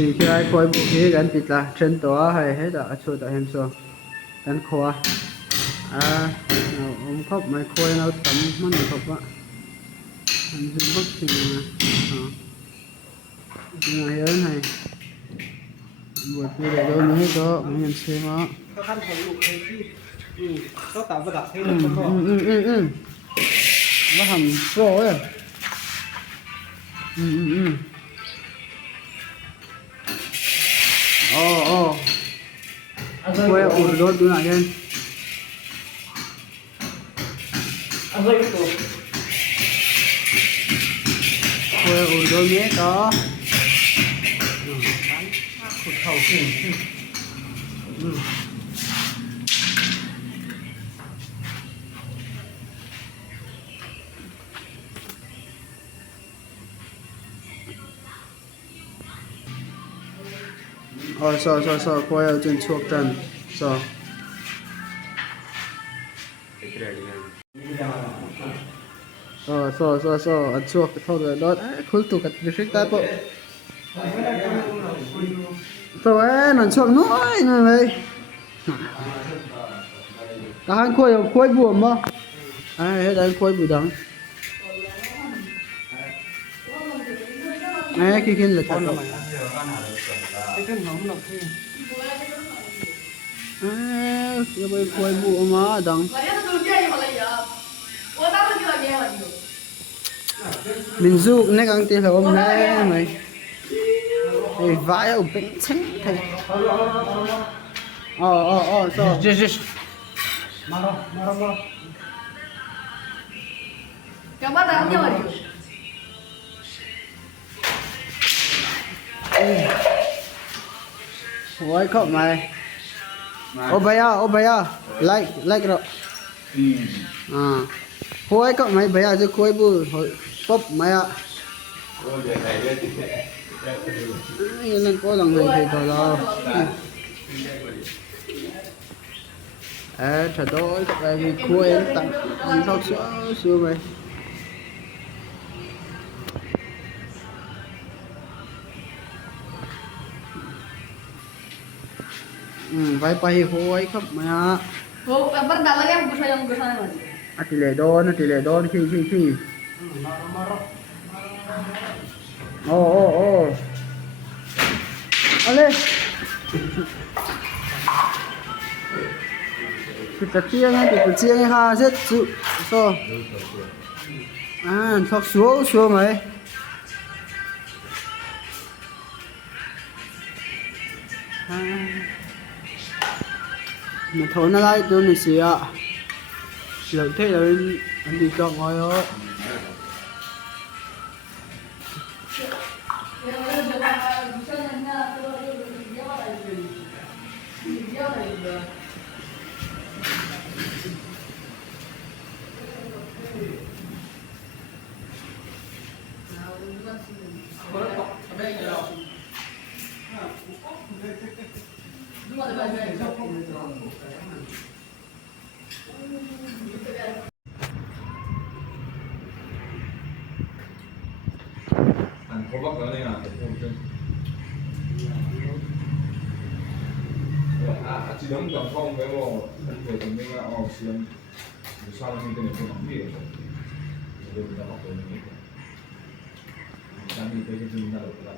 thì khi ai coi bộ khi gần tịt là chân to hay hết đã cho tại em so gần khoa ông khóc mày coi nó tắm mất được khóc á anh dùng bất thì mà hiện này buổi kia để đâu nữa đó mấy anh xem á các khăn phải lục thấy khi có tạo vật đặt thế là không có nó hầm rồi quay ủn đốt đưa lại lên quay ủn đốt nhé đó cột thầu kìm so quay ở trên chuột trần so ăn chuột cái thâu rồi đó khối tụ cái việc ta bộ thôi ăn chuột nói này cả hai khối buồm mà hết anh khối bù đắng khi là thật cái chân nó lọc thêm cái bây khối bù mà đắng mình du này càng tiền là ông này mày thì vãi ở bên chân thầy so marah coba tangannya maju ôi cậu mày ô baya like rồi ôi cậu mày baya chứ coi bu pop mày ạ lần có lần này thì thôi đâu trời ơi cậu mày vì cua em tặng ăn sao xưa mày vai pahi hoi khắp mày pertama yang gusana maju tile don khi marah ale cái chiêng ha rất chịu so thọc xuống mày mà thôi nó lại tôi này xì ạ lần thế là anh đi chọn ngồi thôi Có bắp ở đây nào? Chỉ đóng cầm không với một về tầm mình là chỉ đóng sao mình cái này không nóng gì rồi mình đã học rồi mình biết rồi mình thấy cái gì là được